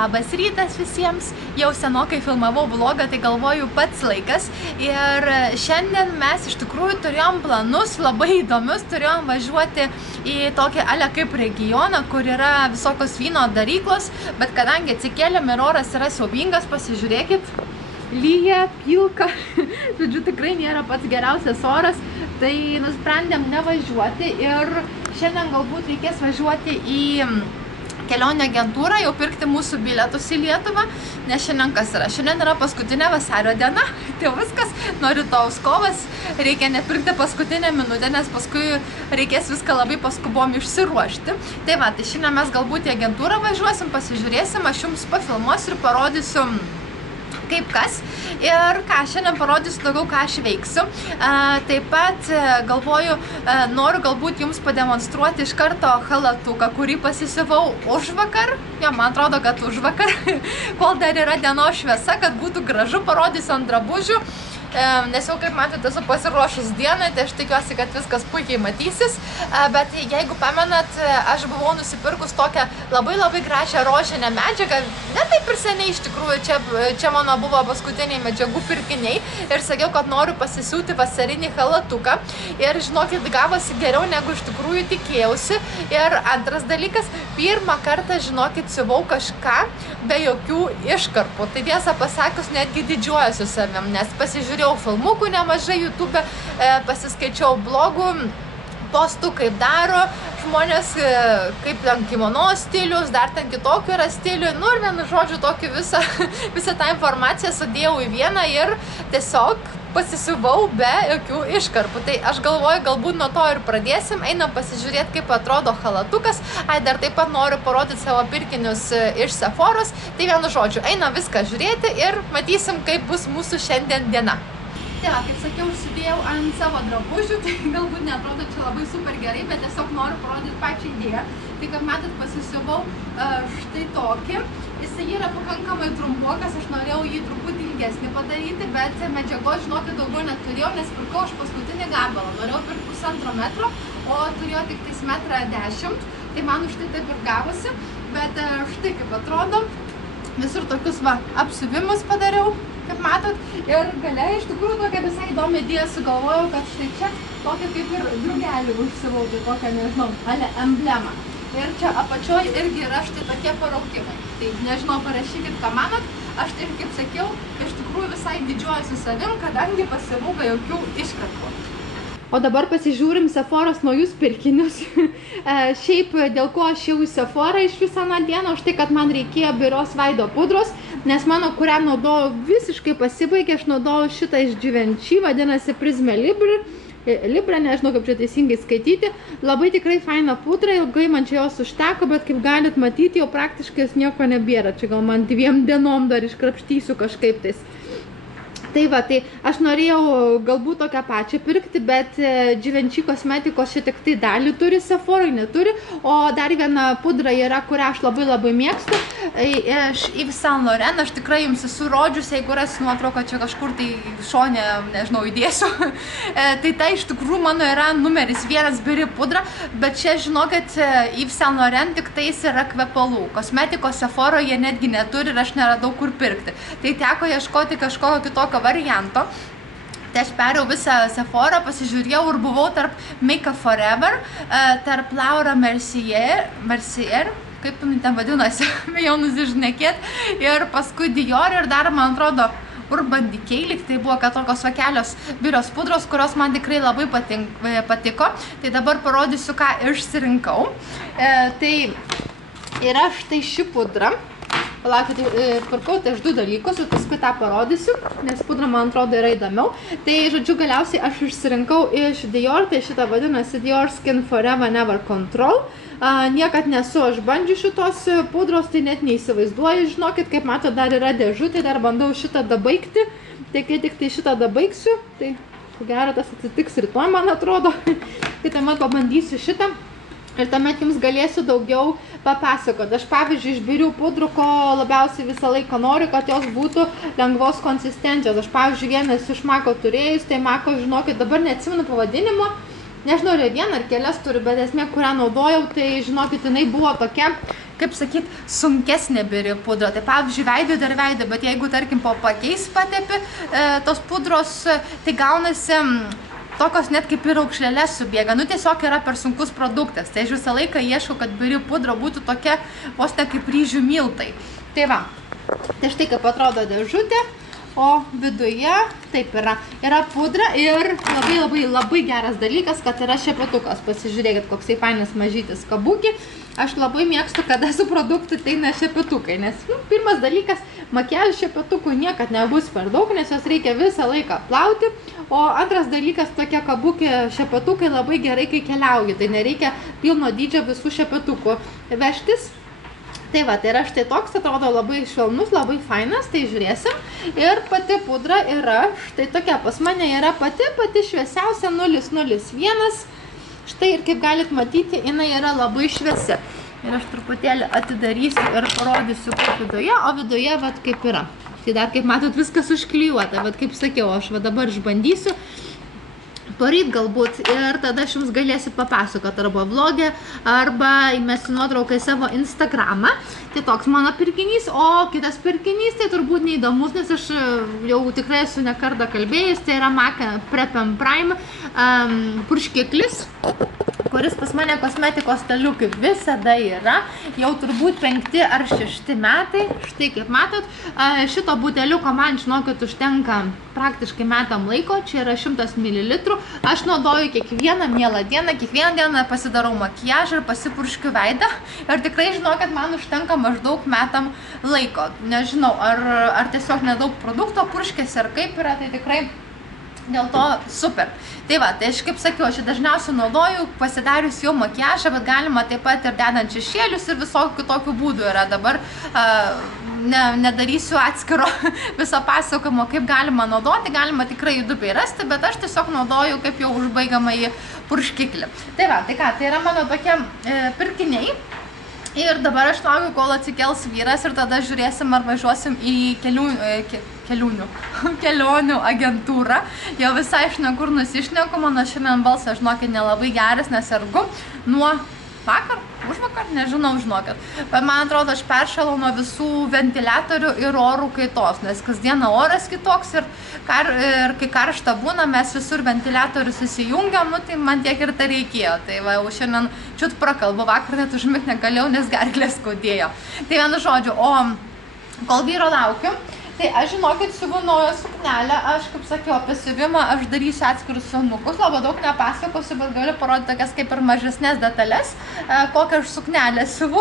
Labas rytas visiems, jau senokai filmavau vlogą, tai galvoju pats laikas ir šiandien mes iš tikrųjų turėjom planus labai įdomius, turėjom važiuoti į tokį kaip regioną, kur yra visokios vyno daryklos, bet kadangi atsikėlėm ir oras yra siaubingas, pasižiūrėkit, lyja, pilka, žodžiu, tikrai nėra pats geriausias oras, tai nusprendėm nevažiuoti ir šiandien galbūt reikės važiuoti į kelionę agentūrą, jau pirkti mūsų bilietus į Lietuvą, nes šiandien kas yra? Šiandien yra paskutinė vasario diena, tai viskas, nuo rytojaus kovas, reikia nepirkti paskutinę minutę, nes paskui reikės viską labai paskubom išsiruošti. Tai va, tai šiandien mes galbūt į agentūrą važiuosim, pasižiūrėsim, aš jums pafilmuosiu ir parodysiu kaip kas ir ką, šiandien parodysiu daugiau, ką aš veiksiu. Taip pat galvoju, noriu galbūt jums pademonstruoti iš karto halatuką, kurį pasisiuvau užvakar. Jo, man atrodo, kad užvakar, kol dar yra dienos šviesa, kad būtų gražu, parodysiu ant drabužių. Nes jau, kaip matote, esu pasiruošus dienai, tai aš tikiuosi, kad viskas puikiai matysis. Bet jeigu pamenat, aš buvau nusipirkus tokią labai gražią rožinę medžiagą. Ne taip ir seniai iš tikrųjų, čia mano buvo paskutiniai medžiagų pirkiniai. Ir sakiau, kad noriu pasisiūti vasarinį halatuką. Ir žinokit, gavosi geriau, negu iš tikrųjų tikėjausi. Ir antras dalykas, pirmą kartą, žinokit, siuvau kažką be jokių iškarpų. Tai tiesą pasakius, netgi didžiuojuosi savim, nes pasižiūrėjau filmukų nemažai YouTube, pasiskaičiau blogų, postų, kaip daro žmonės, kaip ten kimono stilius, dar ten kitokių yra stilių, nu ir vienu žodžiu tokį visą tą informaciją sudėjau į vieną ir tiesiog pasisiuvau be jokių iškarpų. Tai aš galvoju, galbūt nuo to ir pradėsim, einam pasižiūrėti, kaip atrodo halatukas. Dar taip pat noriu parodyti savo pirkinius iš Sephoros. Tai vienu žodžiu, einam viską žiūrėti ir matysim, kaip bus mūsų šiandien diena. Tai va, kaip sakiau, užsidėjau ant savo drabužių, tai galbūt neatrodo čia labai super gerai, bet tiesiog noriu parodyti pačią idėją. Tai kaip matot, pasisiuvau štai tokį. Jisai yra pakankamai trumpokas, aš norėjau jį truputį ilgesnį padaryti, bet medžiagos, žinokit, daugiau neturėjau, nes pirkau aš paskutinį gabalą. Norėjau pirkti 1,5 metro, o turėjau tik 1,10 m, tai man už tai taip ir gavosi, bet štai kaip atrodo, visur tokius apsiuvimus padariau, kaip matot, ir gale iš tikrųjų tokia visai įdomi idėja sugalvojau, kad štai čia tokia kaip ir drugelį užsiuvau, tai tokią, nežinau, emblemą. Ir čia apačioj irgi yra štai tokie paraukimai. Tai nežinau, parašykit, ką manot. Aš tai, kaip sakiau, iš tikrųjų visai didžiuojuosi savim, kadangi pasiuvau be jokių iškarpų. O dabar pasižiūrim Sephoros naujus pirkinius. Šiaip dėl ko aš jau į Sephorą iš visą dieną, už tai, kad man reikėjo birios veido pudros, nes mano, kurią naudojau, visiškai pasibaigė. Aš naudojau šitą iš Givenchy, vadinasi Prisme Libre, nežinau, kaip čia teisingai skaityti. Labai tikrai faina pudra, ilgai man čia jos užteko, bet kaip galit matyti, jau praktiškai jos nieko nebėra. Čia gal man 2 dienom dar iškrapštysiu kažkaip tais. Tai va, tai aš norėjau galbūt tokią pačią pirkti, bet Givenchy kosmetikos čia tik tai dalį turi, Sephorai neturi, o dar viena pudra yra, kurią aš labai mėgstu, iš Yves Saint Laurent. Aš tikrai jums esu rodžius, jeigu rasiu nuotrauką čia kažkur tai šone, nežinau, įdėsiu. Tai tai iš tikrųjų mano yra numeris 1 biri pudra, bet čia, žinokit, Yves Saint Laurent tik tais yra kvepalų. Kosmetikos Sephoroje netgi neturi ir aš neradau kur pirkti. Tai teko ieškoti kažkokio kitokio varianto. Tai aš perėjau visą Sephorą, pasižiūrėjau ir buvau tarp Make Up For Ever, tarp Laura Mercier, kaip ten vadinasi, jau nusižnekėt, ir paskui Dior ir dar, man atrodo, Urban Decay, lyg tai buvo tokios kelios birios pudros, kurios man tikrai labai patiko. Tai dabar parodysiu, ką išsirinkau. Tai yra štai ši pudra. Palaukit, pirkau tai aš 2 dalykus, ir paskui tą parodysiu, nes pudra, man atrodo, yra įdomiau. Tai, žodžiu, galiausiai aš išsirinkau iš Dior, tai šitą vadinasi Dior Skin Forever Never Control. Niekad nesu aš bandžiu šitos pudros, tai net neįsivaizduoju, žinokit, kaip mato, dar yra dėžutė, dar bandau šitą dabaigti. Tai kai tik tai šitą dabaigsiu, tai ko gero tas atsitiks rytoj, man atrodo. Tai tuomet pabandysiu šitą. Ir tuomet jums galėsiu daugiau papasakoti. Aš pavyzdžiui iš birių pudrų, ko labiausiai visą laiką noriu, kad jos būtų lengvos konsistencijos. Aš pavyzdžiui vienas iš mako turėjus, tai mako, žinokit, dabar neatsimenu pavadinimo, nežinau, ar vieną ar kelias turiu, bet esmė, kurią naudojau, tai žinokit, jinai buvo tokia, kaip sakyt, sunkesnė biri pudra. Tai pavyzdžiui, veidui dar veidą, bet jeigu, tarkim, po pakeis patepi tos pudros, tai gaunasi tokios net kaip ir raukšlelės subėga. Nu, tiesiog yra per sunkus produktas. Tai aš visą laiką ieškau, kad biri pudra būtų tokia, vos ne kaip ryžių miltai. Tai va, tai štai kaip atrodo dėžutė. O viduje taip yra pudra ir labai geras dalykas, kad yra šepetukas. Pasižiūrėkit, koksai fainas mažytis kabukį. Aš labai mėgstu, kada su produktu ateina šepetukai, nes pirmas dalykas, makiažo šepetukų niekad nebus per daug, nes jos reikia visą laiką plauti. O antras dalykas, tokie kabukė šepetukai labai gerai, kai keliauji, tai nereikia pilno dydžio visų šepetukų vežtis. Tai va, tai yra štai toks, atrodo labai švelnus, labai fainas, tai žiūrėsim. Ir pati pudra yra štai tokia, pas mane yra pati šviesiausia 001. Štai ir kaip galit matyti, jinai yra labai šviesi. Ir aš truputėlį atidarysiu ir parodysiu kaip viduje, o viduje vat kaip yra. Tai dar kaip matot viskas užklijuota, vat kaip sakiau, aš va dabar išbandysiu. Poryt galbūt ir tada aš jums galėsiu papasakoti arba vlogę, arba įmesiu nuotrauką į savo Instagramą. Tai toks mano pirkinys, o kitas pirkinys tai turbūt neįdomus, nes aš jau tikrai esu ne kartą kalbėjus, tai yra MAC Prep and Prime purškiklis, kuris pas mane kosmetikos staliukui visada yra, jau turbūt 5 ar 6 metai, štai kaip matot, šito buteliuko man, žinokit, užtenka praktiškai metam laiko, čia yra 100 ml, aš naudoju kiekvieną mielą dieną, kiekvieną dieną pasidarau makiažą ir pasipurškiu veidą ir tikrai žinau, kad man užtenka maždaug metam laiko, nežinau, ar tiesiog nedaug produkto purškėsi ar kaip yra, tai tikrai dėl to super. Tai va, tai aš kaip sakiau, aš dažniausiai naudoju pasidarius jau makiažą, bet galima taip pat ir dedant šešėlius ir visokių kitokių būdų yra. Dabar nedarysiu atskiro viso pasakojimo, kaip galima naudoti, galima tikrai YouTube rasti, bet aš tiesiog naudoju kaip jau užbaigiamąjį purškiklį. Tai va, tai ką, tai yra mano tokie pirkiniai. Ir dabar aš laukiu, kol atsikels vyras ir tada žiūrėsim, ar važiuosim į kelionių agentūrą. Jau visai iš niekur nusišneku, mano šiandien balsas, žinokit, nelabai geras, nes sergu nuo užvakar, nežinau, žinokit. Bet man atrodo, aš peršalau nuo visų ventiliatorių ir orų kaitos, nes kasdieną oras kitoks ir kai karšta būna, mes visur ventiliatorius įsijungiam, nu tai man tiek ir tai reikėjo. Tai va, jau šiandien čiut prakalbu, vakar net užmigt negalėjau, nes gerklė skaudėjo. Tai vienu žodžiu, o kol vyro laukiu, tai aš, žinokit, siuvu naują suknelę, aš, kaip sakiau, apie siuvimą aš darysiu atskirus filmukus, labai daug nepasakosiu, bet galiu parodyti tokias kaip ir mažesnės detalės, kokią aš suknelę siuvu,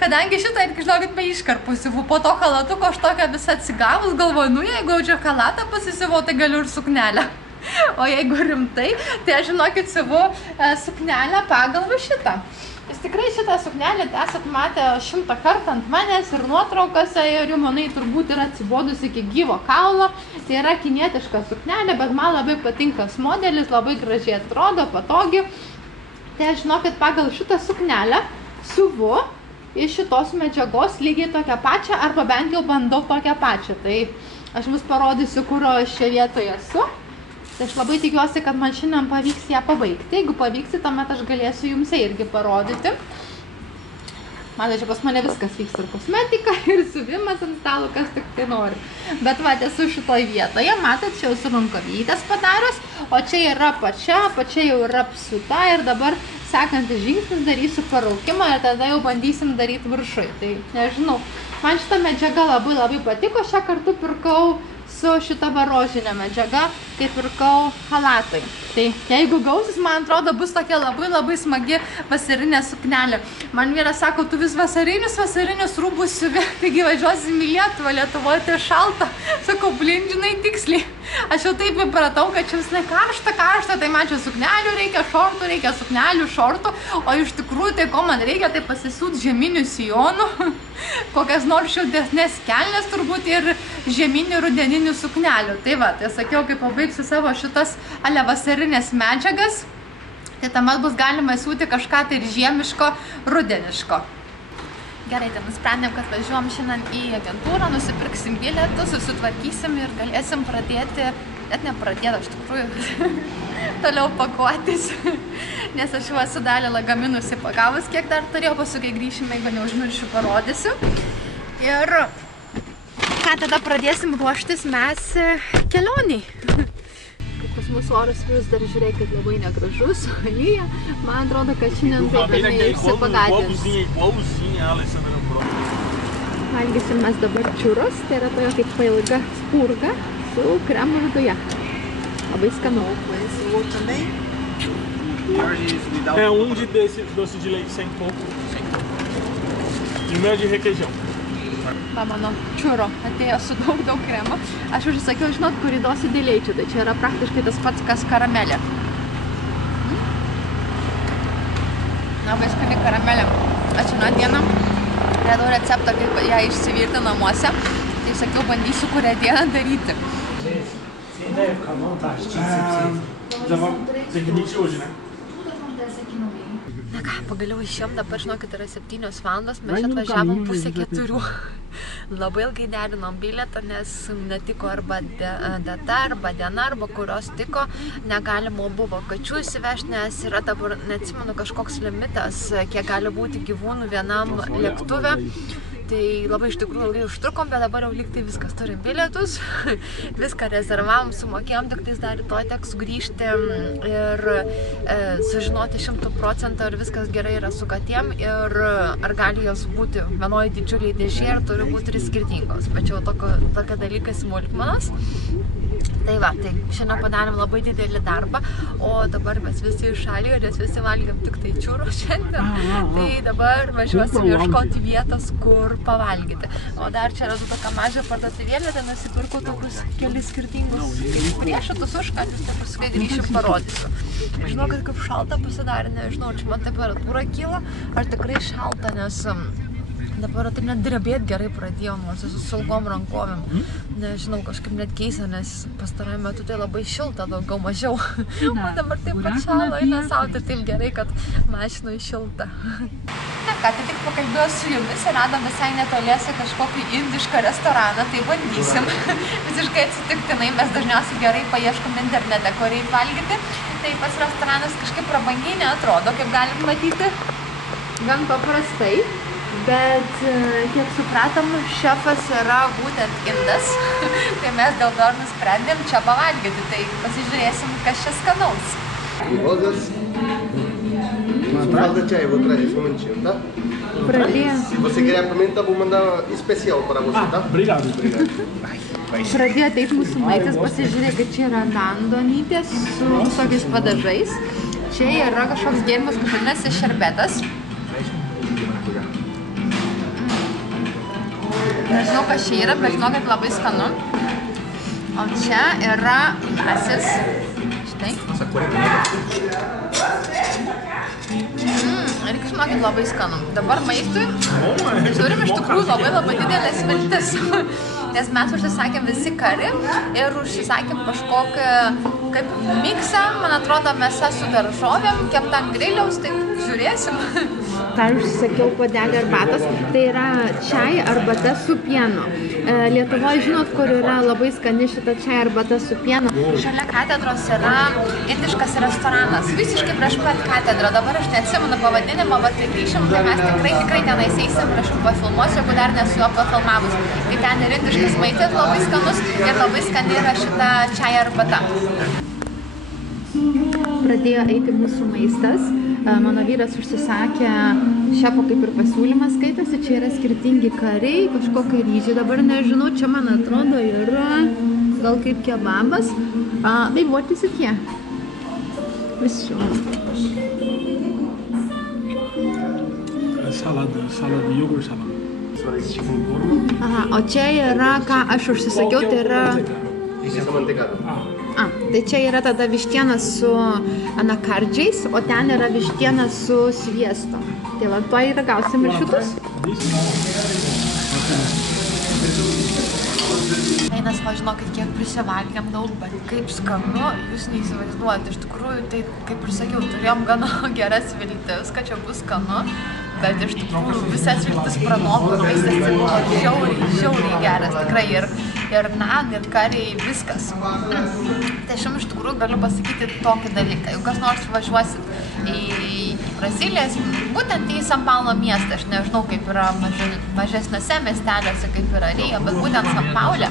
kadangi šitą, žinokit, be iškarpų siuvu, po to halatuko aš tokią visą atsigavus, galvoju, nu jeigu jau halatą pasisiuvau, tai galiu ir suknelę. O jeigu rimtai, tai aš, žinokit, siuvu suknelę pagal šitą. Jūs tikrai šitą suknelę esat matę 100 kartų ant manęs ir nuotraukose ir jų manai turbūt yra atsibodus iki gyvo kaulo. Tai yra kinietiška suknelė, bet man labai patinkas modelis, labai gražiai atrodo, patogi. Tai aš, žinokit, pagal šitą suknelę siuvu iš šitos medžiagos lygiai tokią pačią arba bent jau bandau tokią pačią. Tai aš jums parodysiu, kur aš čia vietoje esu. Tai aš labai tikiuosi, kad man šiandien pavyks ją pabaigti. Jeigu pavyks, tuomet aš galėsiu jums irgi parodyti. Matai, čia pas mane viskas vyksta, ir kosmetika, ir siuvimas ant stalo, kas tik tai nori. Bet va, esu šitoj vietoje, matot, čia jau su rankovytės padarius, o čia yra apačia jau yra apsiūta ir dabar sekantis žingsnis darysiu paraukimą ir tada jau bandysim daryti viršui. Tai nežinau, man šita medžiaga labai patiko, šią kartu pirkau su šita rožinė medžiaga, kai pirkau halatui. Tai jeigu gausis, man atrodo, bus tokia labai smagi vasarinė suknelė. Man vyras sako, tu vis vasarinius rūbus siuvi, taigi važiuosim į Lietuvą, Lietuvoje tai šalta. Sakau, blin, žinai, tiksliai. Aš jau taip įpratau, kad čia visai karšta, tai man čia suknelių reikia, šortų reikia, suknelių, šortų, o iš tikrųjų tai ko man reikia, tai pasisiūt žieminių sijonų, kokias nors šiltesnės kelnes turbūt ir žieminių rudeninių suknelių. Tai va, tai sakiau, kai pabaigsiu savo šitas ale vasarinės medžiagas, tai tuomet bus galima siūti kažką tai ir žiemiško, rudeniško. Gerai, tai nusprendėm, kad važiuom šiandien į agentūrą, nusipirksim bilietus, susitvarkysim ir galėsim pradėti, net nepradėti, iš tikrųjų, toliau pakuotis, nes aš jau esu dalį lagaminų įsipakavus, kiek dar turėjau, paskui kai grįšime, jeigu neužmiršiu, parodysiu. Ir ką tada pradėsim ruoštis mes kelioniai. Kaip pas mūsų oras vis dar žiūrėkit labai negražus, lyja. Man atrodo, kad šiandien taip ir neišsipagadins. Valgysim mes dabar čiuros, tai yra tokia kaip pailga spurga su kremu viduje. Labai skanu. É desse doce de leite sem coco. E o meu de requeijão. Va, mano čiuro atėjo su daug kremo. Aš užsakiau, žinot, kurį dosi dėleičių, tai čia yra praktiškai tas pats, kas karamelė. Labai skani karamelė. Aš šiandien dieną radau receptą, kaip ją išsivirti namuose. Tai sakiau, bandysiu kurią dieną daryti. Na ką, pagaliau išėjom, dabar žinokit, yra 7 valandos, mes čia atvažiavom 3:30. Labai ilgai derinom bilietą, nes netiko arba data, arba diena, arba kurios tiko. Negalima buvo kačių įsivežti, nes yra dabar, neatsimenu, kažkoks limitas, kiek gali būti gyvūnų vienam lėktuve. Tai labai iš tikrųjų ilgai užtrukom, bet dabar jau lygtai viskas, turim bilietus, viską rezervavom, sumokėjom, tik tais dar rytoj teks sugrįžti ir sužinoti 100%, ar viskas gerai yra su katėm ir ar gali jos būti vienoje didžiuliai dėžėje ir turi būti ir skirtingos. Bet čia jau tokia dalykai smulkmenos. Tai va, tai šiandien padarėm labai didelį darbą, o dabar mes visi iššalėjo, nes visi valgėm tik tai čiūro šiandien. Tai dabar važiuosim ieškoti vietos, kur pavalgyti. O dar čia radu tokią mažą parduotuvėlę, tai nusipirkau tokius kelis skirtingus riešutus užkandžius, tai paskui grįšiu parodysiu. Žinau, kad kaip šalta pasidarė, nežinau, čia man temperatūra kyla, ar tikrai šalta, nes dabar taip net drebėt gerai pradėjau, nors esu su ilgom rankovėm. Nežinau, kažkaip net keista, nes pastarąjį metu tai labai šilta, daugiau mažiau. O dabar taip pat šalo, eina savo, tai taip gerai, kad mašinui šilta. Na ką, tai tik pakalbėjau su jumis ir radom visai netoliese kažkokį indišką restoraną, tai bandysim. Visiškai atsitiktinai, mes dažniausiai gerai paieškom internete, ko reikia valgyti. Tai pats restoranas kažkaip prabangiai neatrodo, kaip galim matyti. Gan paprastai. Bet, kiek supratom, šefas yra būtent indas, tai mes dėl to nusprendėm čia pavalgyti, tai pasižiūrėsim, kas čia skanaus. Falta chai, vou trazer esse momentinho, tá? Se você querer a pimenta, vou mandar especial para você, tá? Obrigado. Pradėjo ateit mūsų maistas, pasižiūrėk, čia yra nandonytės su visokiais padažais. Čia yra kažkoks gėrimas, kas vadinasi šerbetas. Nežinau, kas čia yra, bet žinau, kad labai skanu. O čia yra lasis. Štai. Reikia žinokit labai skanu. Dabar maistui turim iš tikrųjų labai didelės viltis. Nes mes užsisakėm visi kari ir užsisakėm kažkokią kaip miksą, man atrodo, mėsa su daržovėm, kepta ant griliaus, tai žiūrėsim. Dar užsisakiau puodelį arbatos, tai yra čai arbata su pienu. Lietuvoje žinot, kur yra labai skani šita čai arbata su pienu. Šalia katedros yra indiškas restoranas, visiškai prieš pat katedrą. Dabar aš neatsimenu pavadinimą, bet tai grįšim, tai mes tikrai tenais eisim ir aš jums pafilmuosiu, jeigu dar nesu jo pafilmavus. Tai ten ir indiškas maistas labai skanus ir labai skani yra šita čai arbata. Pradėjo eiti mūsų maistas. Mano vyras užsisakė šefo kaip ir pasiūlymas skaitosi, čia yra skirtingi kariai, kažkokie ryžiai, dabar nežinau, čia man atrodo yra gal kaip kebabas. Babe, what is it here? Salada, jogurt salada. Aha, o čia yra, ką aš užsisakiau, tai yra... Tai čia yra tada vištiena su anakardžiais, o ten yra vištiena su sviesto. Tai va, tuo ragausim ir šitus. Einas, va, žinokit, kiek prisivalgėm daug, bet kaip skanu, jūs neįsivaizduojate. Iš tikrųjų, tai, kaip ir sakiau, turėjom gana geras viltis, kad čia bus skanu. bet iš tikrųjų visas viltis pranoko, maistas tai buvo žiauriai geras, tikrai ir nan, ir kariai, viskas. Tai aš jums iš tikrųjų galiu pasakyti tokį dalyką, jeigu kas nors važiuosit į Brazilijas, būtent į São Paulo miestą, aš nežinau kaip yra mažesniuose miesteliuose, kaip yra Rio, bet būtent São Paule,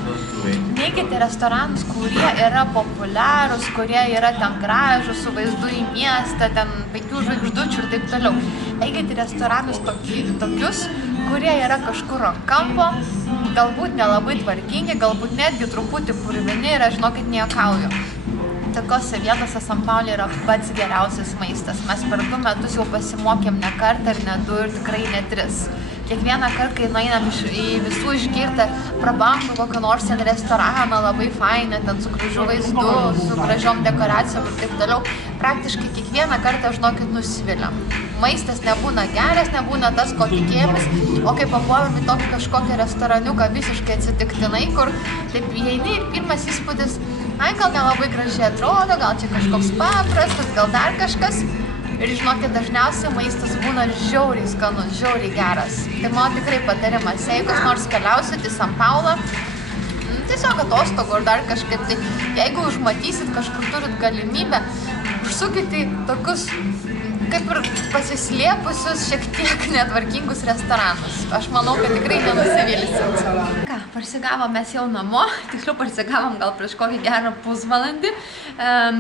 neikite restoranus, kurie yra populiarūs, kurie yra ten gražūs, su vaizdu į miestą, ten 5 žvaigždučių ir taip toliau. Eikite restoranus tokius, kurie yra kažkur ant kampo, galbūt nelabai tvarkingi, galbūt netgi truputį purvini ir aš žinokit nejuokauju. Tokiose vietose São Paule yra pats geriausias maistas. Mes per 2 metus jau pasimokėm ne kartą ir ne 2 ir tikrai ne 3. Kiekvieną kartą, kai nueinam į visų išgirtą prabangų kokį nors ten restoraną, labai fainą, ten su gražiu vaizdu, su gražiom dekoracijom ir taip toliau, praktiškai kiekvieną kartą, žinokit, nusiviliam. Maistas nebūna geras, nebūna tas, ko tikėjomės, o kai papuolam į tokį kažkokį restoraniuką visiškai atsitiktinai, kur taip įeini ir pirmas įspūdis, gal nelabai gražiai atrodo, gal čia kažkoks paprastas, gal dar kažkas. Ir žinokit, dažniausiai maistas būna žiauriai skanus, žiauriai geras. Tai mano tikrai patarimas, jeigu kas nors keliausit į São Paulą, tiesiog atostogų ar dar kažkaip, tai jeigu užmatysit kažkur turit galimybę, užsukit į tokius kaip ir pasislėpusius šiek tiek netvarkingus restoranus. Aš manau, kad tikrai nenusivylisit. Ką, parsigavom mes jau namo, tiksliau parsigavom gal prieš kokį gerą pusvalandį.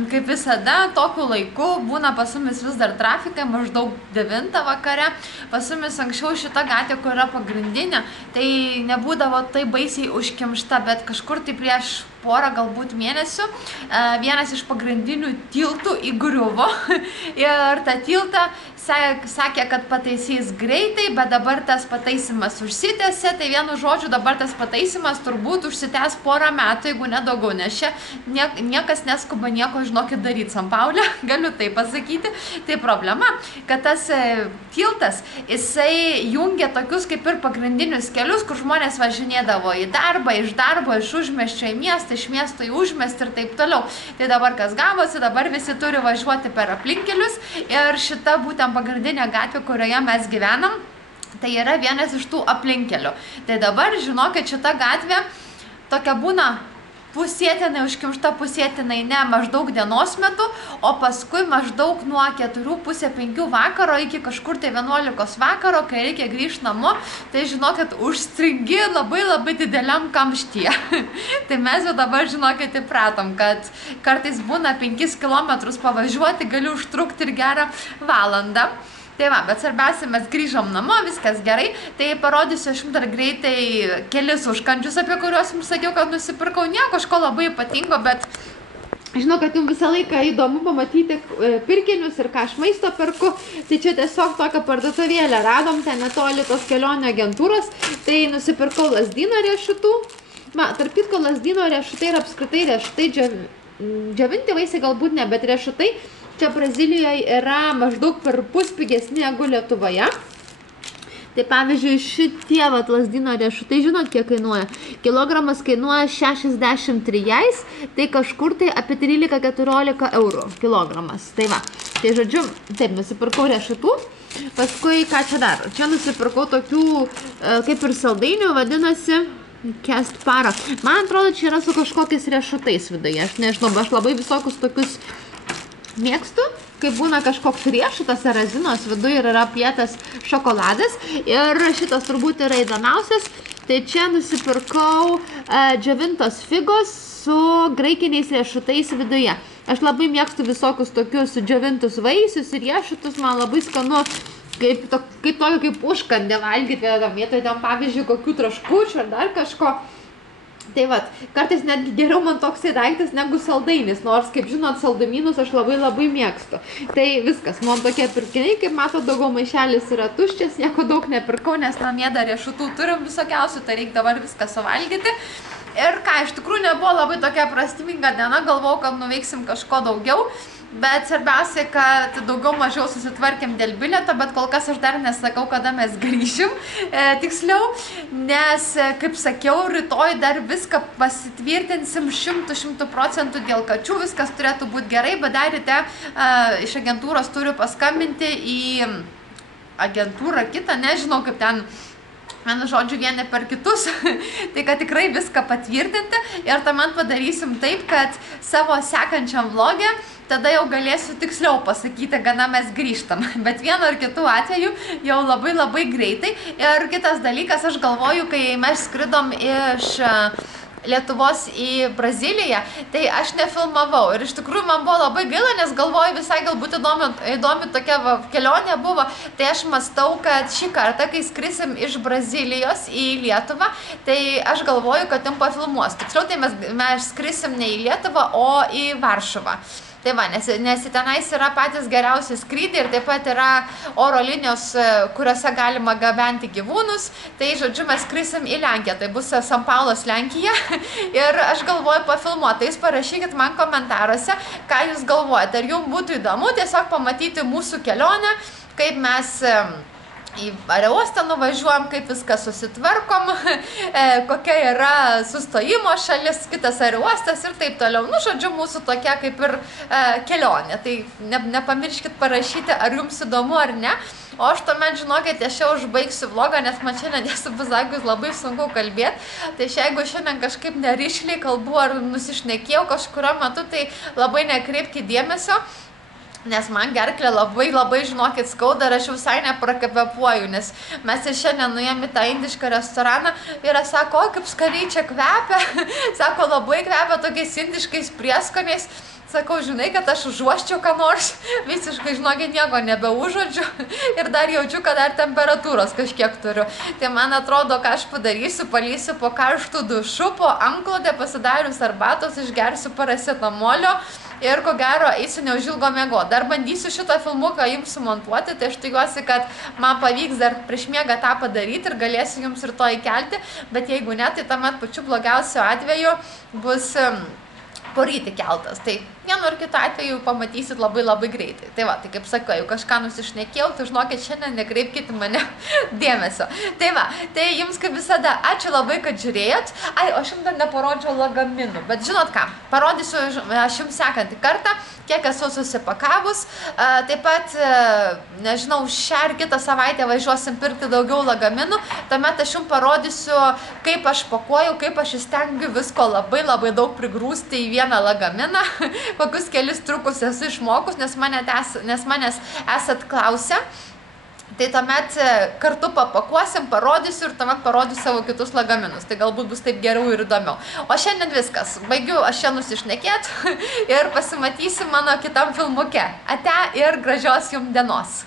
Kaip visada, tokiu laiku būna pas mumis vis dar trafikai, maždaug 9 vakare. Pas mumis anksčiau šita gatvė, kur yra pagrindinė, tai nebūdavo tai baisiai užkimšta, bet kažkur tai prieš porą galbūt mėnesių vienas iš pagrindinių tiltų įgriuvo ir tą tiltą sakė, kad pataisys greitai, bet dabar tas pataisymas užsitęsė, tai vienu žodžiu dabar tas pataisymas turbūt užsitęs porą metų, jeigu nedaugiau, nes čia niekas neskuba nieko, žinokit, daryti São Paule, galiu tai pasakyti. Tai problema, kad tas tiltas, jisai jungia tokius kaip ir pagrindinius kelius, kur žmonės važinėdavo į darbą, iš darbo, iš užmiesčio į miestą, iš miesto į užmiestį ir taip toliau. Tai dabar kas gavosi, dabar visi turi važiuoti per aplinkelius ir šita būtent pagrindinė gatvė, kurioje mes gyvenam, tai yra vienas iš tų aplinkelių. Tai dabar, žinokit, šita gatvė tokia būna pusėtinai užkimšta, pusėtinai ne, maždaug dienos metu, o paskui maždaug nuo 4:30–5 vakaro iki kažkur tai 11 vakaro, kai reikia grįžti namo, tai žinokit, užstringi labai dideliam kamštyje. Tai mes jau dabar, žinokit, įpratom, kad kartais būna 5 kilometrus pavažiuoti, gali užtrukti ir gerą valandą. Tai va, bet svarbiausia, mes grįžom namo, viskas gerai, tai parodysiu aš jums dar greitai kelis užkandžius, apie kuriuos jums sakiau, kad nusipirkau, nieko kažko labai ypatingo, bet žinau, kad jums visą laiką įdomu pamatyti pirkinius ir ką aš maisto perku, tai čia tiesiog tokią parduotuvėlę radom, ten netoli tos kelionių agentūros, tai nusipirkau lazdyno riešutų, tarp kitko lazdyno riešutai ir apskritai riešutai džiovinti vaisiai galbūt ne, bet riešutai čia Brazilijoje yra maždaug per pus pigesni negu Lietuvoje. Tai pavyzdžiui, šitie lazdyno riešutai, žinot, kiek kainuoja? Kilogramas kainuoja 63, tai kažkur tai apie 13–14 eurų kilogramas. Tai va, tai žodžiu, taip, nusipirkau riešutų. Paskui, ką čia dar? Čia nusipirkau tokių, kaip ir saldainių, vadinasi Kest Para. Man atrodo, čia yra su kažkokiais riešutais viduje. Aš nežinau, aš labai visokius tokius mėgstu, kai būna kažkoks riešutas ar razinos viduje ir yra apietas šokoladas. Ir šitas turbūt yra įdomiausias. Tai čia nusipirkau džiovintos figos su graikiniais riešutais viduje. Aš labai mėgstu visokius tokius džiovintus vaisius ir riešutus, man labai skanu kaip užkandį valgyti vietoj ten, pavyzdžiui, kokių traškučių ar dar kažko. Tai vat, kartais netgi geriau man toksai daiktas negu saldainis, nors, kaip žinot, saldumynus aš labai mėgstu. Tai viskas, man tokie pirkiniai, kaip matot, daugiau maišelis yra tuščias, nieko daug nepirkau, nes namie dar riešutų turim visokiausių, tai reikia dabar viską suvalgyti. Ir ką, iš tikrųjų nebuvo labai tokia prasminga diena, galvojau, kad nuveiksim kažko daugiau. Bet svarbiausia, kad daugiau mažiau susitvarkėm dėl bilieto, bet kol kas aš dar nesakau, kada mes grįšim tiksliau, nes, kaip sakiau, rytoj dar viską pasitvirtinsim 100% dėl kačių, viskas turėtų būti gerai, bet dar ryte iš agentūros turiu paskambinti į agentūrą kitą, nežinau kaip ten, vienu žodžiu, vieni per kitus, tai kad tikrai viską patvirtinti ir tuomet padarysim taip, kad savo sekančiam vlogė tada jau galėsiu tiksliau pasakyti, gana mes grįžtam, bet vienu ar kitu atveju jau labai greitai. Ir kitas dalykas, aš galvoju, kai mes skridom iš Lietuvos į Braziliją, tai aš nefilmavau ir iš tikrųjų man buvo labai gaila, nes galvoju visai galbūt įdomi tokia kelionė buvo, tai aš mąstau, kad šį kartą, kai skrisim iš Brazilijos į Lietuvą, tai aš galvoju, kad jums pafilmuos. Tiksliau, tai mes skrisim ne į Lietuvą, o į Varšuvą. Tai va, nes tenais yra patys geriausi skrydai ir taip pat yra oro linijos, kuriuose galima gabenti gyvūnus. Tai, žodžiu, mes skrisim į Lenkiją, tai bus San Paulos Lenkija. Ir aš galvoju pafilmuoti, tai jūs parašykit man komentaruose, ką jūs galvojate. Ar jums būtų įdomu tiesiog pamatyti mūsų kelionę, kaip mes į aerouostą nuvažiuojam, kaip viską susitvarkom, kokia yra sustojimo šalis, kitas aerouostas ir taip toliau. Nu, žodžiu, mūsų tokia kaip ir kelionė. Tai nepamirškit parašyti, ar jums įdomu ar ne. O aš tuomet, žinokit, aš jau užbaigsiu vlogą, nes man šiandien, esu pasakius, labai sunku kalbėti. Tai jeigu šiandien kažkaip nerišliai kalbu ar nusišnekėjau kažkurio metu, tai labai nekreipkite dėmesio. Nes man gerklė labai, žinokit, skauda ir aš visai neprakvepuoju, nes mes ir šiandien nuėjom į tą indišką restoraną ir sako, o kaip skaniai čia kvepia, sako, labai kvepia tokiais indiškais prieskoniais. Sakau, žinai, kad aš užuoščiau ką nors, visiškai, žinokit, nieko nebeužuodžiu ir dar jaučiu, kad dar temperatūros kažkiek turiu. Tai man atrodo, ką aš padarysiu, palysiu po karštų dušų, po antklodę pasidarius arbatos, išgersiu paracetamolio ir ko gero eisiu neužilgo miegoti. Dar bandysiu šitą filmuką jums sumontuoti, tai aš tikiuosi, kad man pavyks dar prieš miegą tą padaryti ir galėsiu jums ir to įkelti, bet jeigu ne, tai tuomet pačiu blogiausiu atveju bus poryt įkeltas. Tai vienu ar kitu atveju pamatysit labai greitai. Tai va, tai kaip sakau, jeigu kažką nusišnekėjau, tai žinokit, šiandien nekreipkite mane dėmesio. Tai va, tai jums kaip visada ačiū labai, kad žiūrėjot. Ai, aš jums dar neparodžiau lagaminų, bet žinot ką, parodysiu aš jums sekantį kartą, kiek esu susipakavus. Taip pat, nežinau, šią ar kitą savaitę važiuosim pirkti daugiau lagaminų. Tuomet aš jums parodysiu, kaip aš pakuoju, kaip aš įstengiu visko labai daug prigrūsti į vieną lagaminą. Kokius kelis trukus esu išmokus, nes manęs esat klausę. Tai tuomet kartu papakuosim, parodysiu ir tuomet parodysiu savo kitus lagaminus. Tai galbūt bus taip geriau ir įdomiau. O šiandien viskas. Baigiu aš čia nusišnekėt ir pasimatysim mano kitam filmuke. Ate ir gražios jums dienos.